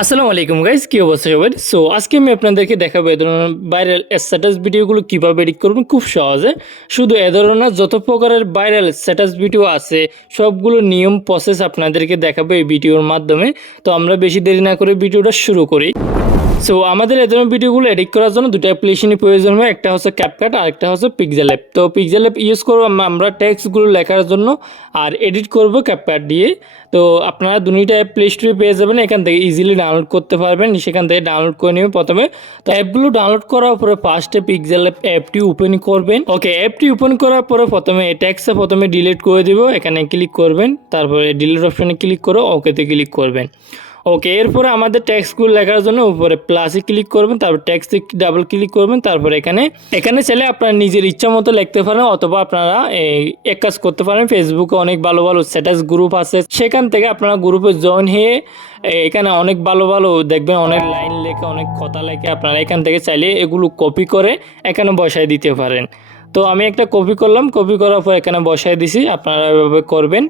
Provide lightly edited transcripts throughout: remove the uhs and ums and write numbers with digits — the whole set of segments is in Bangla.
আসসালামু আলাইকুম গাইস, কি অবস্থা সবার? সো আজকে আমি আপনাদেরকে দেখাবো এই ধরনের ভাইরাল স্ট্যাটাস ভিডিওগুলো কিভাবে এডিট করবেন খুব সহজে। শুধু এ ধরনের যত প্রকারের ভাইরাল স্ট্যাটাস ভিডিও আছে সবগুলো নিয়ম প্রসেস আপনাদেরকে দেখাবো এই ভিডিওর মাধ্যমে। তো আমরা বেশি দেরি না করে ভিডিওটা শুরু করি। সো আমাদের এই ধরনের ভিডিওগুলো এডিট করার জন্য দুটো অ্যাপ্লিকেশনই প্রয়োজন হয়, একটা হচ্ছে CapCut আর একটা হচ্ছে পিক্সেল অ্যাপ। তো পিক্সেল অ্যাপ ইউজ করবো আমরা টেক্সটগুলো লেখার জন্য, আর এডিট করব CapCut দিয়ে। তো আপনারা দুটো অ্যাপ প্লে স্টোরে পেয়ে যাবেন, এখান থেকে ইজিলি ডাউনলোড করতে পারবেন, সেখান থেকে ডাউনলোড করে নেবেন প্রথমে। তো অ্যাপগুলো ডাউনলোড করার পরে ফার্স্টে পিক্সেল অ্যাপটি ওপেন করবেন। ওকে, অ্যাপটি ওপেন করার পরে প্রথমে টেক্সটে প্রথমে ডিলিট করে দিব, এখানে ক্লিক করবেন, তারপরে ডিলিট অপশনে ক্লিক করে ওকেতে ক্লিক করবেন। ওকে, এরপরে আমাদের টেক্সটগুলো লেখার জন্য উপরে প্লাসে ক্লিক করবেন, তারপর টেক্সটে ডাবল ক্লিক করবেন, তারপর এখানে চাইলে আপনারা নিজের ইচ্ছা মতো লিখতে পারেন, অথবা আপনারা এক কাজ করতে পারেন, ফেসবুকে অনেক ভালো ভালো স্ট্যাটাস গ্রুপ আছে, সেখান থেকে আপনারা গ্রুপে জয়েন হয়ে এখানে অনেক ভালো ভালো দেখবেন অনেক লাইন লেখে, অনেক কথা লেখে, আপনারা এখান থেকে চাইলে এগুলো কপি করে এখানে বসায় দিতে পারেন। তো আমি একটা কপি করলাম, কপি করার পর এখানে বসায় দিছি, আপনারা এভাবে করবেন।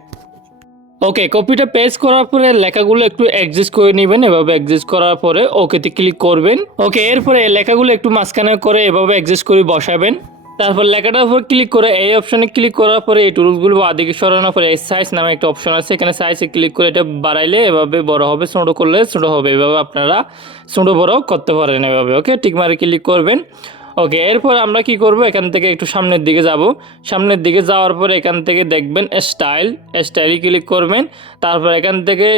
ওকে, কপিটা পেস্ট করার পরে লেখাগুলো একটু অ্যাডজাস্ট করে নেবেন, এভাবে অ্যাডজাস্ট করার পরে ওকেতে ক্লিক করবেন। ওকে, এরপরে লেখাগুলো একটু মাঝখানে করে এভাবে অ্যাডজাস্ট করে বসাবেন। তারপর লেখাটার উপর ক্লিক করে এই অপশনে ক্লিক করার পরে এই টুলসগুলো বাদিকে সরানোর পরে এই সাইজ নামে একটা অপশন আছে, এখানে সাইজে ক্লিক করে এটা বাড়াইলে এভাবে বড় হবে, ছোটো করলে ছোটো হবে, এভাবে আপনারা ছোটো বড় করতে পারেন এভাবে। ওকে, টিকমারে ক্লিক করবেন। ওকে, এরপর আমরা কি করব, এখান থেকে একটু সামনের দিকে যাব, সামনের দিকে যাওয়ার পরে এখান থেকে দেখবেন স্টাইলে ক্লিক করবেন, তারপর এখান থেকে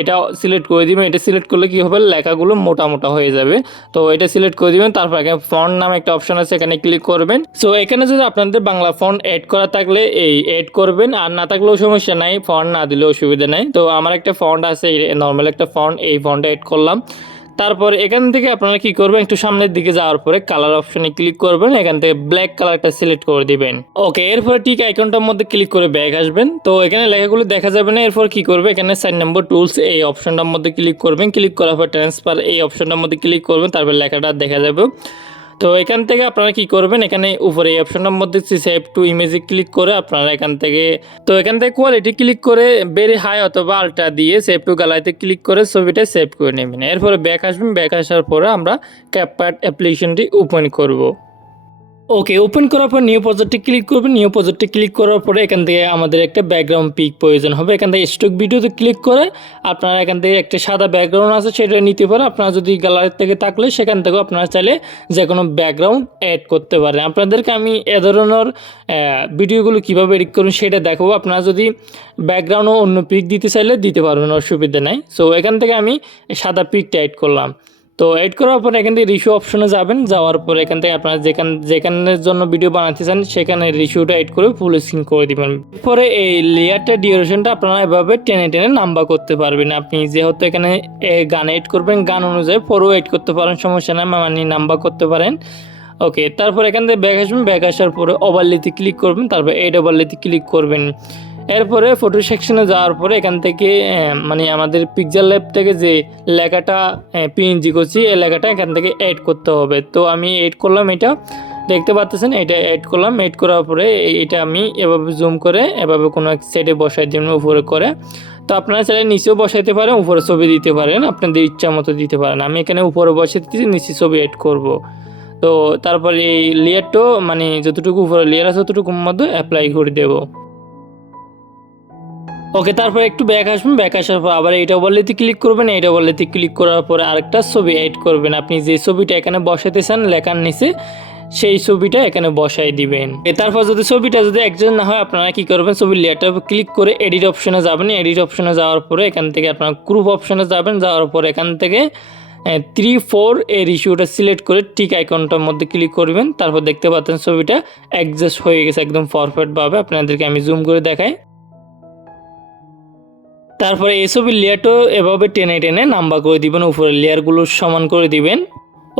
এটা সিলেক্ট করে দিবেন। এটা সিলেক্ট করলে কি হবে, লেখাগুলো মোটা মোটা হয়ে যাবে। তো এটা সিলেক্ট করে দিবেন, তারপর এখানে ফন্ট নামে একটা অপশন আছে, এখানে ক্লিক করবেন। সো এখানে যদি আপনাদের বাংলা ফন্ট অ্যাড করা থাকলে অ্যাড করবেন, আর না থাকলেও সমস্যা নাই, ফন্ট না দিলেও অসুবিধা নাই। তো আমার একটা ফন্ট আছে, নর্মাল একটা ফন্ট, এই ফন্টটা অ্যাড করলাম। তারপর এখান থেকে আপনারা কি করবেন, একটু সামনের দিকে যাওয়ার পরে কালার অপশনে ক্লিক করবেন, এখান থেকে ব্ল্যাক কালারটা সিলেক্ট করে দিবেন। ওকে, এরপরে ঠিক আইকনটার মধ্যে ক্লিক করে ব্যাক আসবেন। তো এখানে লেখাগুলো দেখা যাবে না, এরপর কি করবে, এখানে 4 নম্বর টুলস এই অপশনটার মধ্যে ক্লিক করবেন, ক্লিক করার পর ট্রান্সফার এই অপশনটার মধ্যে ক্লিক করবেন, তারপর লেখাটা দেখা যাবে। তো এখান থেকে আপনারা কি করবেন, এখানে উপরে এই অপশনটার মধ্যে সেভ টু ইমেজে ক্লিক করে আপনারা এখান থেকে কোয়ালিটি ক্লিক করে ভেরি হাই অথবা আলট্রা দিয়ে সেভ টু গ্যালারিতে ক্লিক করে ছবিটা সেভ করে নেবেন। এরপরে ব্যাক আসবেন, ব্যাক আসার পরে আমরা CapCut অ্যাপ্লিকেশনটি ওপেন করব। ওকে, ওপেন করার পর নিউ প্রজেক্টে ক্লিক করবেন। নিউ প্রজেক্টে ক্লিক করার পরে এখান থেকে আমাদের একটা ব্যাকগ্রাউন্ড পিক প্রয়োজন হবে, এখান থেকে স্টক ভিডিওতে ক্লিক করে আপনারা এখান থেকে একটা সাদা ব্যাকগ্রাউন্ড আছে সেটা নিতে পারেন। আপনারা যদি গ্যালারি থেকে থাকলে সেখান থেকেও আপনারা চাইলে যে কোনো ব্যাকগ্রাউন্ড অ্যাড করতে পারেন। আপনাদেরকে আমি এ ধরনের ভিডিওগুলো কীভাবে এডিট করুন সেটা দেখাবো। আপনারা যদি ব্যাকগ্রাউন্ডও অন্য পিক দিতে চাইলে দিতে পারবেন, অসুবিধা নাই। সো এখান থেকে আমি সাদা পিকটা অ্যাড করলাম। তো এড করার পরে এখান থেকে রিশু অপশনে যাবেন, যাওয়ার পরে এখান থেকে আপনারা যেখানের জন্য ভিডিও বানাতে চান সেখানে রিশুটা এড করে ফুল স্ক্রিন করে দিবেন। এরপরে এই লেয়ারটা ডিউরেশনটা আপনারা এভাবে টেনে টেনে নাম্বার করতে পারবেন। আপনি যেহেতু এখানে গান এড করবেন, গান অনুযায়ী পরেও এড করতে পারেন, সমস্যা নাই, মানে নাম্বার করতে পারেন। ওকে, তারপর এখান থেকে ব্যাক আসবেন, ব্যাক আসার পরে ওভারলেতে ক্লিক করবেন, তারপর এড ওভারলেতে ক্লিক করবেন। এরপরে ফটো সেকশনে যাওয়ার পরে এখান থেকে মানে আমাদের পিক্সেল ল্যাব থেকে যে লেখাটা পিএনজি করছি এই লেখাটা এখান থেকে অ্যাড করতে হবে। তো আমি অ্যাড করলাম, এটা দেখতে পাচ্ছেন, এটা অ্যাড করলাম। অ্যাড করার পরে এটা আমি এভাবে জুম করে এভাবে কোনো এক সাইডে বসাই দিবেন উপরে করে। তো আপনারা চাইলে নিচেও বসাইতে পারেন, উপরে ছবি দিতে পারেন, আপনাদের ইচ্ছা মতো দিতে পারেন। আমি এখানে উপরে বসে দিচ্ছি, নিচে ছবি অ্যাড করব। তো তারপরে এই লেয়ারটাও মানে যতটুকু উপরে লেয়ার আছে ততটুকুর মধ্যে অ্যাপ্লাই করে দেবো। ওকে, তারপর একটু ব্যাক আসবেন, ব্যাক আসার পর আবার এইটা ওভারলেতে ক্লিক করবেন, এইটা ওভারলেতে ক্লিক করার পরে আরেকটা ছবি অ্যাড করবেন। আপনি যে ছবিটা এখানে বসাতে চান লেখার নিচে সেই ছবিটা এখানে বসাই দিবেন। তারপর যদি ছবিটা অ্যাডজাস্ট না হয় আপনারা কি করবেন, ছবির লেয়ারটার উপর ক্লিক করে এডিট অপশনে যাবেন। এডিট অপশনে যাওয়ার পরে এখান থেকে আপনারা গ্রুপ অপশনে যাবেন, যাওয়ার পর এখান থেকে 3-4 এই রেশিওটা সিলেক্ট করে ঠিক আইকনটার মধ্যে ক্লিক করবেন। তারপর দেখতে পাচ্ছেন ছবিটা অ্যাডজাস্ট হয়ে গেছে একদম পারফেক্টভাবে। আপনাদেরকে আমি জুম করে দেখাই। তারপরে এই ছবির লেয়ারটাও এভাবে টেনে টেনে নাম্বার করে দিবেন, উপরের লেয়ারগুলো সমান করে দিবেন।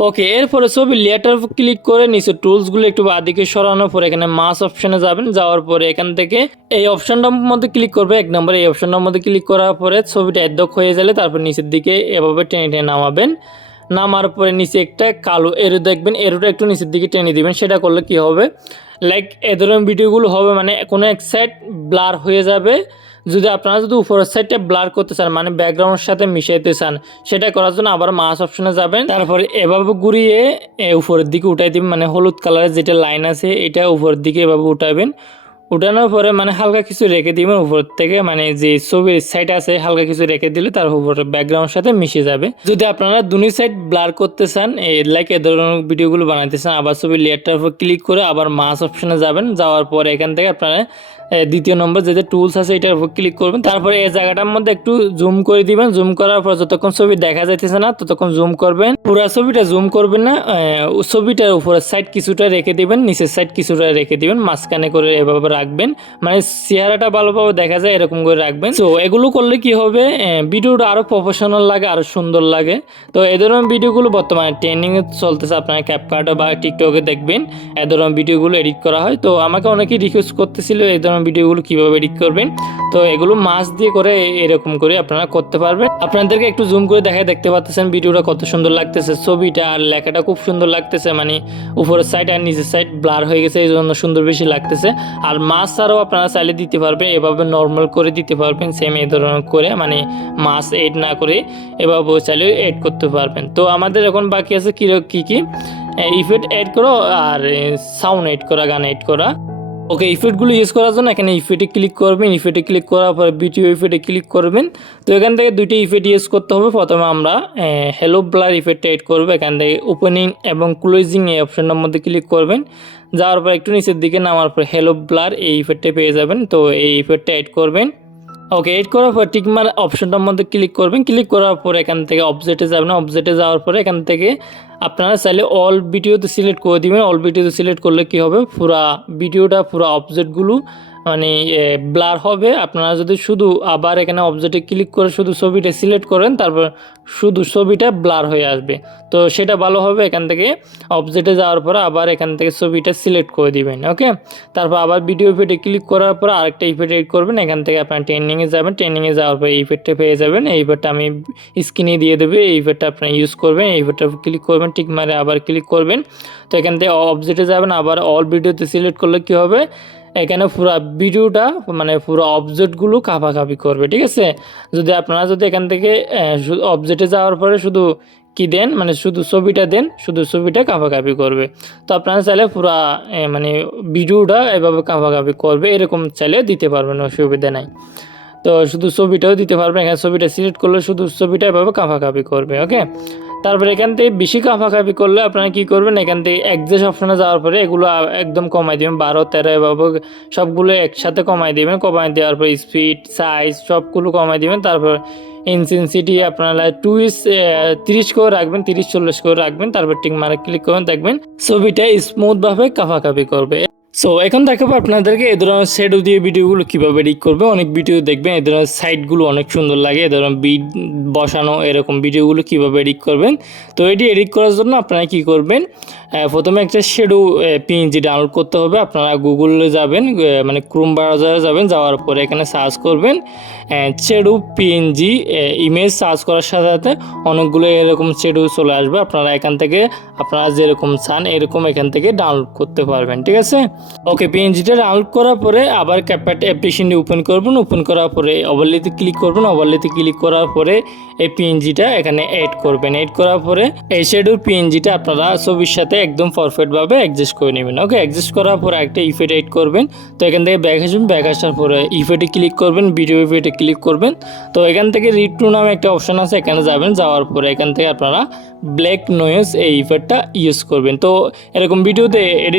ওকে, এরপরে ছবির লেয়ারটার উপর ক্লিক করে নিচে টুলসগুলো একটু বাদিকে সরানোর পরে এখানে মাস অপশনে যাবেন, যাওয়ার পরে এখান থেকে এই অপশনটার মধ্যে ক্লিক করবে, 1 নম্বরে এই অপশনটার মধ্যে ক্লিক করার পরে ছবিটা একদম হয়ে গেলে তারপর নিচের দিকে এভাবে টেনে টেনে নামাবেন। নামার পরে নিচে একটা কালো এরো দেখবেন, এরোটা একটু নিচের দিকে টেনে দিবেন। সেটা করলে কি হবে, লাইক এ ধরনের ভিডিওগুলো হবে মানে কোনো এক সাইড ব্লার হয়ে যাবে, যদি আপনারা যদি উপরের সাইডটা ব্লার করতে চান মানে ব্যাকগ্রাউন্ডের সাথে মিশাইতে চান, সেটা করার জন্য আবার মাস অপশনে যাবেন। তারপরে এভাবে ঘুরিয়ে উপরের দিকে উঠাই দিবেন, মানে হলুদ কালারের যেটা লাইন আছে এটা উপরের দিকে এভাবে উঠাবেন। উঠানোর পরে মানে হালকা কিছু রেখে দিবেন উপর থেকে, মানে যে ছবির সাইড আছে হালকা কিছু রেখে দিলে তার উপরে ব্যাকগ্রাউন্ডের সাথে মিশে যাবে। যদি আপনারা দুই সাইড ব্লার করতে চান, লাইক এ ধরনের ভিডিওগুলো বানাইতে চান, আবার ছবির লেয়ারটার উপর ক্লিক করে আবার মাস অপশনে যাবেন। যাওয়ার পরে এখান থেকে আপনারা দ্বিতীয় নম্বর যে টুলস আছে এটার উপর ক্লিক করবেন। তারপরে এই জায়গাটার মধ্যে একটু জুম করে দিবেন। জুম করার পর যতক্ষণ ছবি দেখা যাইতেছে না ততক্ষণ জুম করবেন। পুরো ছবিটা জুম করবেন না, ছবিটার উপরের সাইড কিছুটা রেখে দিবেন, নিচের সাইড কিছুটা রেখে দিবেন, মাঝখানে করে এভাবে রাখবেন, মানে চেহারাটা ভালোভাবে দেখা যায় এরকম করে রাখবেন। তো এগুলো করলে কি হবে, ভিডিওটা আরো প্রফেশনাল লাগে, আরো সুন্দর লাগে। তো এই ধরনের ভিডিওগুলো বর্তমানে ট্রেন্ডিংয়ে চলতেছে, আপনারা ক্যাপকাটে বা টিকটকে দেখবেন এই ধরনের ভিডিওগুলো এডিট করা হয়। তো আমাকে অনেকেই রিকোয়েস্ট করতেছিল এই ধরনের ভিডিওগুলো কিভাবে এডিট করবেন। তো এগুলো মাস দিয়ে করে এরকম করে আপনারা করতে পারবেন। আপনাদেরকে একটু জুম করে দেখতে পাচ্ছেন ভিডিওটা কত সুন্দর লাগতেছে, ছবিটা আর লেখাটা খুব সুন্দর লাগতেছে, মানে উপরের সাইড আর নিচের সাইড ব্লার হয়ে গেছে, এই জন্য সুন্দর বেশি লাগতেছে। আর মাস ছাড়াও আপনারা চাইলে দিতে পারবেন, এভাবে নর্মাল করে দিতে পারবেন, সেম এই ধরনের করে, মানে মাস এড না করে এভাবে চাইলে এড করতে পারবেন। তো আমাদের এখন বাকি আছে কি কি ইফেক্ট এড করো আর সাউন্ড এড করা, গান এড করা। ওকে, ইফেক্টগুলো ইউজ করার জন্য এখানে ইফেক্টে ক্লিক করবেন। ইফেক্টে ক্লিক করার পরে ভিডিও ইফেক্টে ক্লিক করবেন। তো এখান থেকে দুইটি ইফেক্ট ইউজ করতে হবে। প্রথমে আমরা হ্যালো ব্লার ইফেক্টটা এড করবো। এখান থেকে ওপেনিং এবং ক্লোজিং এই অপশনটার মধ্যে ক্লিক করবেন। যাওয়ার পর একটু নিচের দিকে নামার পর হ্যালো ব্লার এই ইফেক্টটা পেয়ে যাবেন। তো এই ইফেক্টটা এড করবেন। ওকে, এড করার পর টিকমার অপশনটার মধ্যে ক্লিক করবেন। ক্লিক করার পর এখান থেকে অবজেক্টে যাবেন। অবজেক্টে যাওয়ার পরে এখান থেকে আপনারা চাইলে অল ভিডিওতে সিলেক্ট করে দিবেন। অল ভিডিওতে সিলেক্ট করলে কি হবে, পুরা ভিডিওটা পুরো অবজেক্টগুলো মানে ব্লার হবে। আপনারা যদি শুধু আবার এখানে অবজেক্টে ক্লিক করে শুধু ছবিটা সিলেক্ট করেন, তারপর শুধু ছবিটা ব্লার হয়ে আসবে, তো সেটা ভালো হবে। এখান থেকে অবজেক্টে যাওয়ার পর আবার এখান থেকে ছবিটা সিলেক্ট করে দিবেন। ওকে, তারপর আবার ভিডিও ইফেক্টে ক্লিক করার পর আরেকটা ইফেক্ট এড করবেন। এখান থেকে আপনার ট্রেন্ডিংয়ে যাবেন। ট্রেন্ডিংয়ে যাওয়ার পর এই ইফেক্টটা পেয়ে যাবেন। এই ইফেক্টটা আমি স্ক্রিনে দিয়ে দেবে, এই ইফেক্টটা আপনার ইউজ করবেন। এই ইফেক্টটা ক্লিক করবেন, টিক মারে আবার ক্লিক করবেন। তো এখান থেকে অবজেক্টে যাবেন, আবার অল ভিডিওতে সিলেক্ট করলে কি হবে, এখানে পুরো ভিডিওটা মানে পুরো অবজেক্টগুলো কাভাকাভি করবে। ঠিক আছে, যদি আপনারা যদি এখান থেকে অবজেক্টে যাওয়ার পরে শুধু কি দেন, মানে শুধু ছবিটা দেন, শুধু ছবিটা কাভাকাভি করবে। তো আপনারা চাইলে পুরো মানে ভিডিওটা এভাবে কাভাকাভি করবে, এরকম চাইলে দিতে পারবেন, অসুবিধা নাই। তো শুধু ছবিটাও দিতে পারবেন। এখানে ছবিটা সিলেক্ট করলে শুধু ছবিটা এভাবে কাভাকাভি করবে। ওকে, তারপরে এখান থেকে বেশি কাভাকাভি করলে আপনারা কি করবেন, এখান থেকে অ্যাডজাস্ট অপশনে যাওয়ার পরে এগুলো একদম কমাই দেবেন, 12, 13 এভাবে সবগুলো একসাথে কমাই দেবেন। কমাই দেওয়ার পর স্পিড, সাইজ সবগুলো কমাই দেবেন। তারপর ইনসেন্সিটি আপনারা 30 করে রাখবেন, 30-40 করে রাখবেন। তারপর টিক মারে ক্লিক করবেন, দেখবেন ছবিটা স্মুথভাবে কাভাকাভি করবে। সো এখন দেখাবো আপনাদেরকে এই ধরনের শ্যাডো দিয়ে ভিডিওগুলো কীভাবে এডিট করবে। অনেক ভিডিও দেখবেন এই ধরনের সাইডগুলো অনেক সুন্দর লাগে, এই ধরনের বিট বসানো এরকম ভিডিওগুলো কীভাবে এডিট করবেন। তো এটি এডিট করার জন্য আপনারা কি করবেন, প্রথমে একটা শ্যাডো পিএনজি ডাউনলোড করতে হবে। আপনারা গুগলে যাবেন, মানে ক্রোম ব্রাউজারে যাবেন, যাওয়ার পরে এখানে সার্চ করবেন শ্যাডো পিএনজি ইমেজ। সার্চ করার সাথে সাথে অনেকগুলো এরকম শ্যাডো চলে আসবে। আপনারা এখান থেকে আপনারা যেরকম চান এরকম এখান থেকে ডাউনলোড করতে পারবেন। ঠিক আছে, ওকে, পিএনজিটা ডাউনলোড করার পরে আবার ক্যাপকাট অ্যাপ্লিকেশনটি ওপেন করবেন। ওপেন করার পরে ওভারলেতে ক্লিক করবেন। ওভারলেতে ক্লিক করার পরে এই পিএনজিটা এখানে এড করবেন। এড করার পরে এই শ্যাডোর পিএনজিটা আপনারা ছবির সাথে একদম পারফেক্টভাবে অ্যাডজাস্ট করে নেবেন। ওকে, অ্যাডজাস্ট করার পরে একটা ইফেক্ট এড করবেন। তো এখান থেকে ব্যাক আসবেন, ব্যাক আসার পরে ইফেক্টে ক্লিক করবেন, ভিডিও ইফেক্টে ক্লিক করবেন। তো এখান থেকে রিড টু নামে একটা অপশন আছে, এখানে যাবেন। যাওয়ার পরে এখান থেকে আপনারা ব্ল্যাক নয়েজ এই ইফেক্টটা ইউজ করবেন। তো এরকম ভিডিওতে এড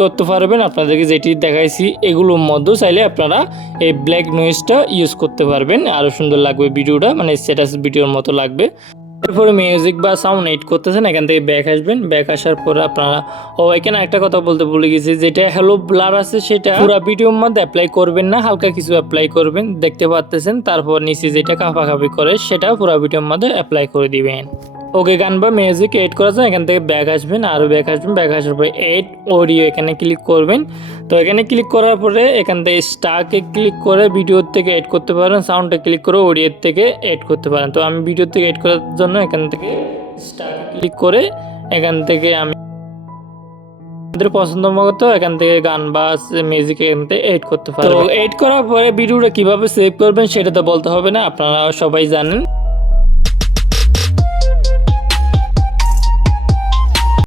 করতে পারবেন। আপনাদেরকে যেটি দেখাইছি এগুলোর মধ্যে চাইলে আপনারা এই ব্ল্যাক নয়েজটা ইউজ করতে পারবেন, আরও সুন্দর লাগবে ভিডিওটা, মানে স্ট্যাটাস ভিডিওর মতো লাগবে। এরপরে মিউজিক বা সাউন্ড এড করতেছেন, এখান থেকে ব্যাক আসবেন। ব্যাক আসার পরে আপনারা এখানে একটা কথা বলতে ভুলে গেছি, যেটা হ্যালো ব্লার আছে সেটা পুরো ভিডিওর মধ্যে অ্যাপ্লাই করবেন না, হালকা কিছু অ্যাপ্লাই করবেন, দেখতে পাচ্ছেন। তারপর নিচে যেটা কাভাকাভি করে সেটা পুরো ভিডিওর মধ্যে অ্যাপ্লাই করে দিবেন। ওকে, গান বা মিউজিক এড করার জন্য এখান থেকে ব্যাক আসবেন, আরও ব্যাক আসবেন। ব্যাক আসার পরে এড অডিও এখানে ক্লিক করবেন। তো এখানে ক্লিক করার পরে এখান থেকে স্টারকে ক্লিক করে ভিডিওর থেকে এড করতে পারেন, সাউন্ডে ক্লিক করে অডিওর থেকে এড করতে পারেন। তো আমি ভিডিওর থেকে এড করার জন্য এখান থেকে স্টারকে ক্লিক করে এখান থেকে আমি আপনাদের পছন্দ মতো এখান থেকে গান বা মিউজিক এখান থেকে এড করতে পারবেন। তো এড করার পরে ভিডিওটা কিভাবে সেভ করবেন সেটা তো বলতে হবে না, আপনারা সবাই জানেন।